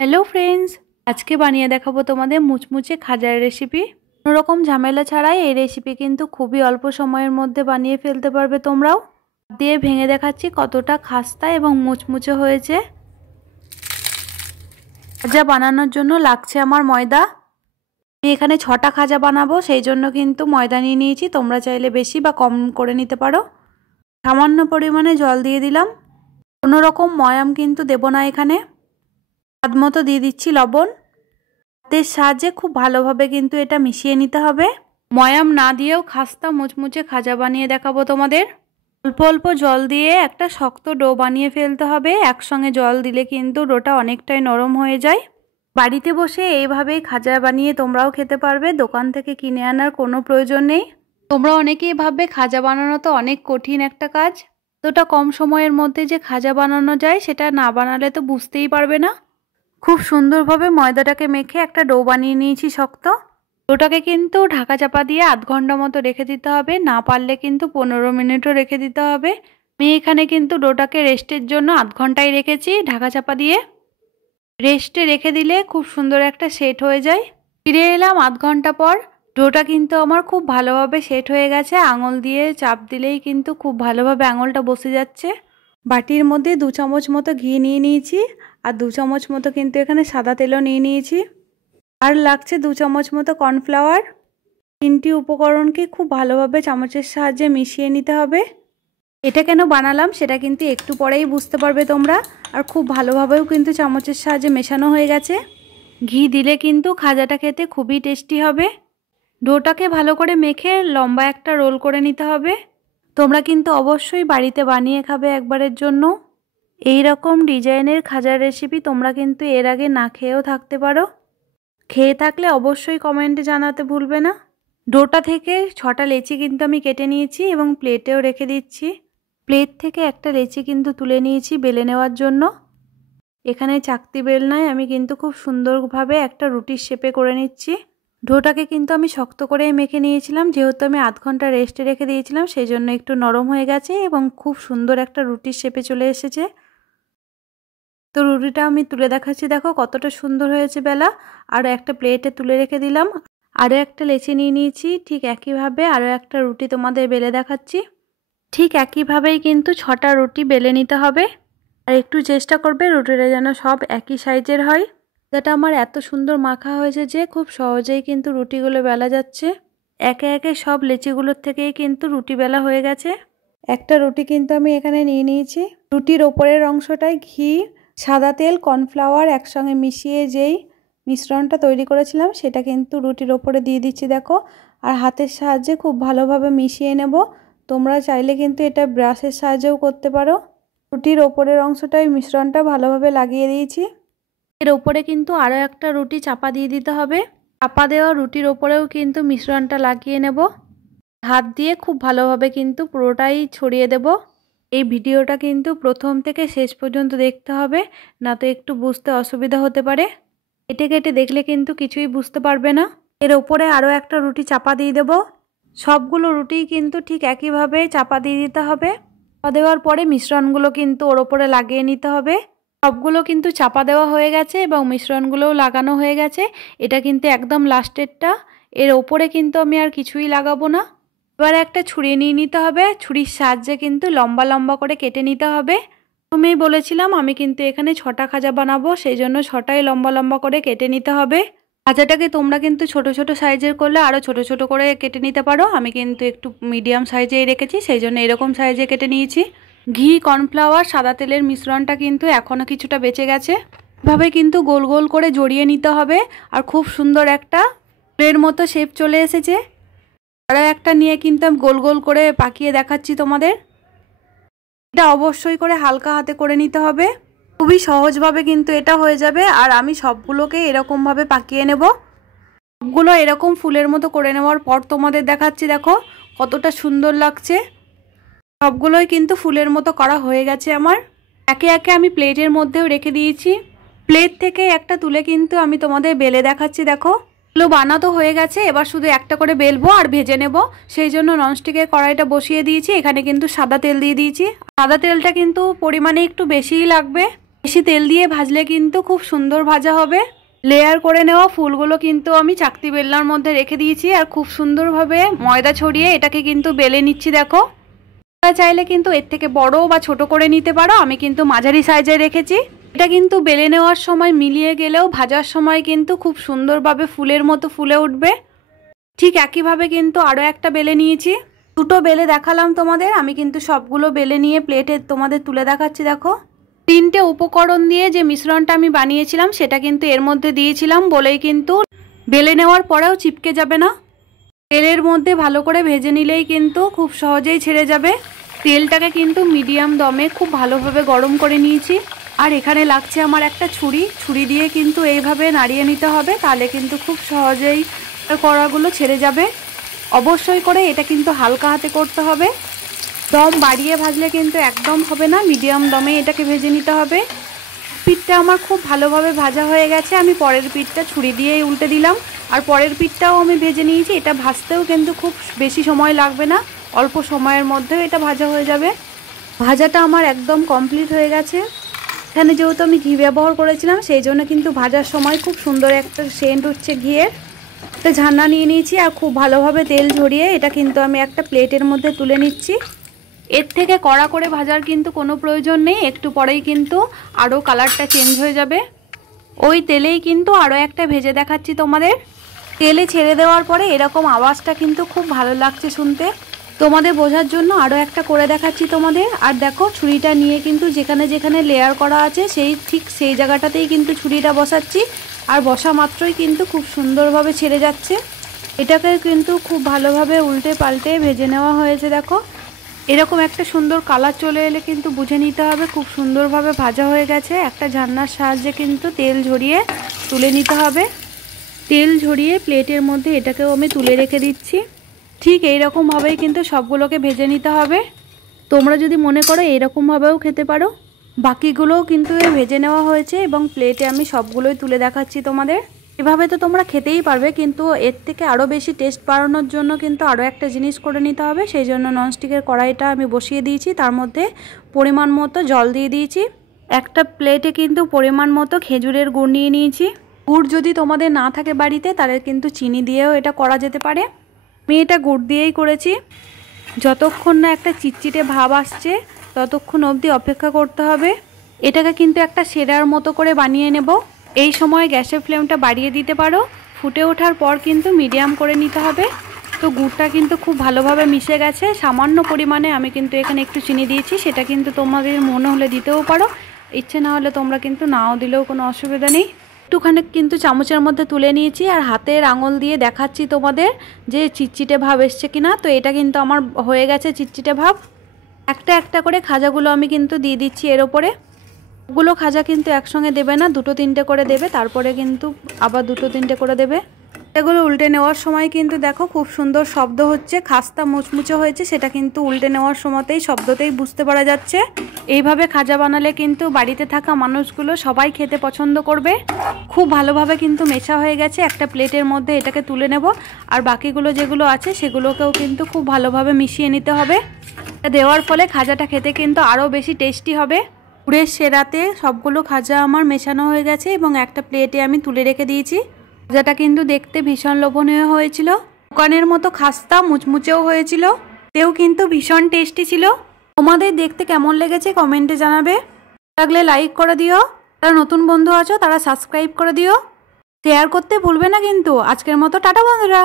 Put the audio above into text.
Hello friends, আজকে বানিয়ে দেখাবো তোমাদের মুচমুচে খাজার রেসিপি। কোনো রকম ঝামেলা ছাড়াই এই রেসিপি কিন্তু খুবই অল্প সময়ের মধ্যে বানিয়ে ফেলতে পারবে তোমরাও। দিয়ে ভেঙে দেখাচ্ছি কতটা খাস্তা এবং মুচমুচে হয়েছে। খাজা বানানোর জন্য লাগছে আমার ময়দা। আমি এখানে 6টা খাজা বানাবো, সেই জন্য কিন্তু ময়দা নিয়ে নিয়েছি। তোমরা চাইলে বেশি বা কম করে নিতে পারো। সামান্য পরিমাণে জল দিয়ে দিলাম। কোনো রকম ময়াম কিন্তু দেব না এখানে। স্বাদ মতো দিয়ে দিচ্ছি লবণ। হাতের সাহায্যে খুব ভালোভাবে কিন্তু এটা মিশিয়ে নিতে হবে। ময়াম না দিয়েও খাস্তা মুচমুচে খাজা বানিয়ে দেখাবো তোমাদের। অল্প অল্প জল দিয়ে একটা শক্ত ডো বানিয়ে ফেলতে হবে। একসঙ্গে জল দিলে কিন্তু ডোটা অনেকটাই নরম হয়ে যায়। বাড়িতে বসে এইভাবেই খাজা বানিয়ে তোমরাও খেতে পারবে, দোকান থেকে কিনে আনার কোনো প্রয়োজন নেই। তোমরা অনেকেই ভাববে খাজা বানানো তো অনেক কঠিন একটা কাজ, এতটা কম সময়ের মধ্যে যে খাজা বানানো যায় সেটা না বানালে তো বুঝতেই পারবে না। খুব সুন্দরভাবে ময়দাটাকে মেখে একটা ডো বানিয়ে নিয়েছি শক্ত। ডোটাকে কিন্তু ঢাকা চাপা দিয়ে আধ ঘন্টা মতো রেখে দিতে হবে, না পারলে কিন্তু 15 মিনিটও রেখে দিতে হবে। আমি এখানে কিন্তু ডোটাকে রেস্টের জন্য আধ ঘন্টায় রেখেছি ঢাকা চাপা দিয়ে। রেস্টে রেখে দিলে খুব সুন্দর একটা সেট হয়ে যায়। ফিরে এলাম আধ ঘন্টা পর। ডোটা কিন্তু আমার খুব ভালোভাবে সেট হয়ে গেছে। আঙুল দিয়ে চাপ দিলেই কিন্তু খুব ভালোভাবে আঙুলটা বসে যাচ্ছে। বাটির মধ্যে 2 চামচ মতো ঘি নিয়ে নিয়েছি, আর 2 চামচ মতো কিন্তু এখানে সাদা তেলও নিয়ে নিয়েছি। আর লাগছে 2 চামচ মতো কর্নফ্লাওয়ার। 3টি উপকরণকে খুব ভালোভাবে চামচের সাহায্যে মিশিয়ে নিতে হবে। এটা কেন বানালাম সেটা কিন্তু একটু পরেই বুঝতে পারবে তোমরা। আর খুব ভালোভাবেও কিন্তু চামচের সাহায্যে মেশানো হয়ে গেছে। ঘি দিলে কিন্তু খাজাটা খেতে খুবই টেস্টি হবে। ডোটাকে ভালো করে মেখে লম্বা একটা রোল করে নিতে হবে। তোমরা কিন্তু অবশ্যই বাড়িতে বানিয়ে খাবে একবারের জন্য। এই রকম ডিজাইনের খাজার রেসিপি তোমরা কিন্তু এর আগে না খেয়েও থাকতে পারো। খেয়ে থাকলে অবশ্যই কমেন্টে জানাতে ভুলবে না। ডোটা থেকে 6টা লেচি কিন্তু আমি কেটে নিয়েছি এবং প্লেটেও রেখে দিচ্ছি। প্লেট থেকে একটা লেচি কিন্তু তুলে নিয়েছি বেলে নেওয়ার জন্য। এখানে চাকতি বেলনায় আমি কিন্তু খুব সুন্দরভাবে একটা রুটির শেপে করে নিচ্ছি। ডোটাকে কিন্তু আমি শক্ত করেই মেখে নিয়েছিলাম, যেহেতু আমি আধ ঘন্টা রেস্টে রেখে দিয়েছিলাম সেই জন্য একটু নরম হয়ে গেছে এবং খুব সুন্দর একটা রুটির শেপে চলে এসেছে। তো রুটিটা আমি তুলে দেখাচ্ছি, দেখো কতটা সুন্দর হয়েছে বেলা। আরও একটা প্লেটে তুলে রেখে দিলাম। আরও একটা লেচি নিয়ে নিয়েছি। ঠিক একইভাবে আরও একটা রুটি তোমাদের বেলে দেখাচ্ছি। ঠিক একইভাবেই কিন্তু 6টা রুটি বেলে নিতে হবে। আর একটু চেষ্টা করবে রুটিটা যেন সব একই সাইজের হয়। যেটা আমার এত সুন্দর মাখা হয়েছে যে খুব সহজেই কিন্তু রুটিগুলো বেলা যাচ্ছে। একে একে সব লেচিগুলোর থেকেই কিন্তু রুটি বেলা হয়ে গেছে। একটা রুটি কিন্তু আমি এখানে নিয়ে নিয়েছি। রুটির ওপরের অংশটায় ঘি, সাদা তেল, কর্নফ্লাওয়ার একসঙ্গে মিশিয়ে যেই মিশ্রণটা তৈরি করেছিলাম সেটা কিন্তু রুটির ওপরে দিয়ে দিচ্ছি দেখো। আর হাতের সাহায্যে খুব ভালোভাবে মিশিয়ে নেব। তোমরা চাইলে কিন্তু এটা ব্রাশের সাহায্যেও করতে পারো। রুটির ওপরের অংশটায় মিশ্রণটা ভালোভাবে লাগিয়ে দিয়েছি। এর ওপরে কিন্তু আরও একটা রুটি চাপা দিয়ে দিতে হবে। চাপা দেওয়া রুটির ওপরেও কিন্তু মিশ্রণটা লাগিয়ে নেব। হাত দিয়ে খুব ভালোভাবে কিন্তু পুরোটাই ছড়িয়ে দেব। এই ভিডিওটা কিন্তু প্রথম থেকে শেষ পর্যন্ত দেখতে হবে, না তো একটু বুঝতে অসুবিধা হতে পারে। কেটে কেটে দেখলে কিন্তু কিছুই বুঝতে পারবে না। এর ওপরে আরও একটা রুটি চাপা দিয়ে দেব। সবগুলো রুটি কিন্তু ঠিক একইভাবে চাপা দিয়ে দিতে হবে। চাপা দেওয়ার পরে মিশ্রণগুলো কিন্তু ওর ওপরে লাগিয়ে নিতে হবে। সবগুলো কিন্তু চাপা দেওয়া হয়ে গেছে এবং মিশ্রণগুলোও লাগানো হয়ে গেছে। এটা কিন্তু একদম লাস্টেরটা। এর ওপরে কিন্তু আমি আর কিছুই লাগাবো না। এবার একটা ছুরি নিয়ে নিতে হবে। ছুরির সাহায্যে কিন্তু লম্বা লম্বা করে কেটে নিতে হবে। আমি বলেছিলাম আমি কিন্তু এখানে 6টা খাজা বানাবো, সেই জন্য 6টাই লম্বা লম্বা করে কেটে নিতে হবে। খাজাটাকে তোমরা কিন্তু ছোট ছোট সাইজের করলে আরও ছোট ছোট করে কেটে নিতে পারো। আমি কিন্তু একটু মিডিয়াম সাইজেই রেখেছি, সেই জন্য এরকম সাইজে কেটে নিয়েছি। ঘি, কর্নফ্লাওয়ার, সাদা তেলের মিশ্রণটা কিন্তু এখনও কিছুটা বেঁচে গেছে। এভাবে কিন্তু গোল গোল করে জড়িয়ে নিতে হবে। আর খুব সুন্দর একটা ফুলের মতো শেপ চলে এসেছে। আরও একটা নিয়ে কিন্তু আমি গোল গোল করে পাকিয়ে দেখাচ্ছি তোমাদের। এটা অবশ্যই করে হালকা হাতে করে নিতে হবে। খুবই সহজভাবে কিন্তু এটা হয়ে যাবে। আর আমি সবগুলোকে এরকমভাবে পাকিয়ে নেব। সবগুলো এরকম ফুলের মতো করে নেওয়ার পর তোমাদের দেখাচ্ছি, দেখো কতটা সুন্দর লাগছে। সবগুলোই কিন্তু ফুলের মতো করা হয়ে গেছে আমার। একে একে আমি প্লেটের মধ্যেও রেখে দিয়েছি। প্লেট থেকে একটা তুলে কিন্তু আমি তোমাদের বেলে দেখাচ্ছি, দেখো এগুলো বানাতো হয়ে গেছে। এবার শুধু একটা করে বেলবো আর ভেজে নেব। সেই জন্য ননস্টিকের কড়াইটা বসিয়ে দিয়েছি। এখানে কিন্তু সাদা তেল দিয়ে দিয়েছি। সাদা তেলটা কিন্তু পরিমাণে একটু বেশিই লাগবে। বেশি তেল দিয়ে ভাজলে কিন্তু খুব সুন্দর ভাজা হবে। লেয়ার করে নেওয়া ফুলগুলো কিন্তু আমি চাকতি বেলনার মধ্যে রেখে দিয়েছি আর খুব সুন্দরভাবে ময়দা ছড়িয়ে এটাকে কিন্তু বেলে নিচ্ছি। দেখো, তোমরা চাইলে কিন্তু এর থেকে বড় বা ছোট করে নিতে পারো, আমি কিন্তু মাঝারি সাইজে রেখেছি। এটা কিন্তু বেলে নেওয়ার সময় মিলিয়ে গেলেও ভাজার সময় কিন্তু খুব সুন্দরভাবে ফুলের মতো ফুলে উঠবে। ঠিক একইভাবে কিন্তু আরও একটা বেলে নিয়েছি। দুটো বেলে দেখালাম তোমাদের, আমি কিন্তু সবগুলো বেলে নিয়ে প্লেটে তোমাদের তুলে দেখাচ্ছি। দেখো, 3টে উপকরণ দিয়ে যে মিশ্রণটা আমি বানিয়েছিলাম সেটা কিন্তু এর মধ্যে দিয়েছিলাম বলেই কিন্তু বেলে নেওয়ার পরেও চিপকে যাবে না। তেলের মধ্যে ভালো করে ভেজে নিলেই কিন্তু খুব সহজেই ছেড়ে যাবে। তেলটাকে কিন্তু মিডিয়াম দমে খুব ভালোভাবে গরম করে নিয়েছি। আর এখানে লাগছে আমার একটা ছুরি দিয়ে কিন্তু এইভাবে নাড়িয়ে নিতে হবে, তাহলে কিন্তু খুব সহজেই কড়াগুলো ছেড়ে যাবে। অবশ্যই করে এটা কিন্তু হালকা হাতে করতে হবে, দম বাড়িয়ে ভাজলে কিন্তু একদম হবে না, মিডিয়াম দমে এটাকে ভেজে নিতে হবে। পিঠটা আমার খুব ভালোভাবে ভাজা হয়ে গেছে, আমি পরের পিঠটা ছুরি দিয়েই উল্টে দিলাম। আর পরের পিঠটাও আমি ভেজে নিয়েছি। এটা ভাজতেও কিন্তু খুব বেশি সময় লাগবে না, অল্প সময়ের মধ্যেও এটা ভাজা হয়ে যাবে। ভাজাটা আমার একদম কমপ্লিট হয়ে গেছে। এখানে যেহেতু আমি ঘি ব্যবহার করেছিলাম সেই জন্য কিন্তু ভাজার সময় খুব সুন্দর একটা সেন্ট উঠছে ঘিয়ের। একটা ঝান্না নিয়ে নিয়েছি আর খুব ভালোভাবে তেল ঝরিয়ে এটা কিন্তু আমি একটা প্লেটের মধ্যে তুলে নিচ্ছি। এর থেকে কড়া করে ভাজার কিন্তু কোনো প্রয়োজন নেই, একটু পরেই কিন্তু আরও কালারটা চেঞ্জ হয়ে যাবে। ওই তেলেই কিন্তু আরও একটা ভেজে দেখাচ্ছি তোমাদের। তেলে ছেড়ে দেওয়ার পরে এরকম আওয়াজটা কিন্তু খুব ভালো লাগছে শুনতে। তোমাদের বোঝার জন্য আরও একটা করে দেখাচ্ছি তোমাদের। আর দেখো, ছুরিটা নিয়ে কিন্তু যেখানে যেখানে লেয়ার করা আছে ঠিক সেই জায়গাটাতেই কিন্তু ছুরিটা বসাচ্ছি। আর বসা মাত্রই কিন্তু খুব সুন্দরভাবে ছেড়ে যাচ্ছে। এটাকে কিন্তু খুব ভালোভাবে উল্টে পাল্টে ভেজে নেওয়া হয়েছে। দেখো, এরকম একটা সুন্দর কালার চলে এলে কিন্তু বুঝে নিতে হবে খুব সুন্দরভাবে ভাজা হয়ে গেছে। একটা ঝান্নার সাহায্যে কিন্তু তেল ঝরিয়ে তুলে নিতে হবে। তেল ঝরিয়ে প্লেটের মধ্যে এটাকেও আমি তুলে রেখে দিচ্ছি। ঠিক এইরকমভাবেই কিন্তু সবগুলোকে ভেজে নিতে হবে। তোমরা যদি মনে করো এইরকমভাবেও খেতে পারো। বাকিগুলোও কিন্তু ভেজে নেওয়া হয়েছে এবং প্লেটে আমি সবগুলোই তুলে দেখাচ্ছি তোমাদের। এভাবে তো তোমরা খেতেই পারবে, কিন্তু এর থেকে আরও বেশি টেস্ট বাড়ানোর জন্য কিন্তু আরও একটা জিনিস করে নিতে হবে। সেই জন্য ননস্টিকের কড়াইটা আমি বসিয়ে দিয়েছি, তার মধ্যে পরিমাণ মতো জল দিয়ে দিয়েছি। একটা প্লেটে কিন্তু পরিমাণ মতো খেজুরের গুড় নিয়ে নিয়েছি। গুড় যদি তোমাদের না থাকে বাড়িতে তাহলে কিন্তু চিনি দিয়েও এটা করা যেতে পারে। আমি এটা গুড় দিয়েই করেছি। যতক্ষণ না একটা চিটচিটে ভাব আসছে ততক্ষণ অবধি অপেক্ষা করতে হবে। এটাকে কিন্তু একটা সেরার মতো করে বানিয়ে নেব। এই সময় গ্যাসের ফ্লেমটা বাড়িয়ে দিতে পারো। ফুটে ওঠার পর কিন্তু মিডিয়াম করে নিতে হবে। তো গুড়টা কিন্তু খুব ভালোভাবে মিশে গেছে। সামান্য পরিমাণে আমি কিন্তু এখানে একটু চিনি দিয়েছি, সেটা কিন্তু তোমাদের মনে হলে দিতেও পারো, ইচ্ছে না হলে তোমরা কিন্তু নাও দিলেও কোনো অসুবিধা নেই। একটুখানি কিন্তু চামচের মধ্যে তুলে নিয়েছি আর হাতের আঙুল দিয়ে দেখাচ্ছি তোমাদের যে চিটচিটে ভাব এসছে কিনা। তো এটা কিন্তু আমার হয়ে গেছে চিটচিটে ভাব। একটা একটা করে খাজাগুলো আমি কিন্তু দিয়ে দিচ্ছি এর ওপরে। ওগুলো খাজা কিন্তু একসঙ্গে দেবে না, দুটো তিনটে করে দেবে, তারপরে কিন্তু আবার দুটো তিনটে করে দেবে। এগুলো উল্টে নেওয়ার সময় কিন্তু দেখো খুব সুন্দর শব্দ হচ্ছে, খাস্তা মুচমুচে হয়েছে, সেটা কিন্তু উল্টে নেওয়ার সময়তেই শব্দতেই বুঝতে পারা যাচ্ছে। এইভাবে খাজা বানালে কিন্তু বাড়িতে থাকা মানুষগুলো সবাই খেতে পছন্দ করবে। খুব ভালোভাবে কিন্তু মেশা হয়ে গেছে। একটা প্লেটের মধ্যে এটাকে তুলে নেব আর বাকিগুলো যেগুলো আছে সেগুলোকেও কিন্তু খুব ভালোভাবে মিশিয়ে নিতে হবে। দেওয়ার ফলে খাজাটা খেতে কিন্তু আরও বেশি টেস্টি হবে। গুড়ের সেরাতে সবগুলো খাজা আমার মেশানো হয়ে গেছে এবং একটা প্লেটে আমি তুলে রেখে দিয়েছি। খাজাটা কিন্তু দেখতে ভীষণ লোভনীয় হয়েছিল, দোকানের মতো খাস্তা মুচমুচেও হয়েছিল, তেও কিন্তু ভীষণ টেস্টি ছিল। তোমাদের দেখতে কেমন লেগেছে কমেন্টে জানাবে। লাগলে লাইক করে দিও, যারা নতুন বন্ধু আছো তারা সাবস্ক্রাইব করে দিও, শেয়ার করতে ভুলবে না কিন্তু। আজকের মতো টাটা বন্ধুরা।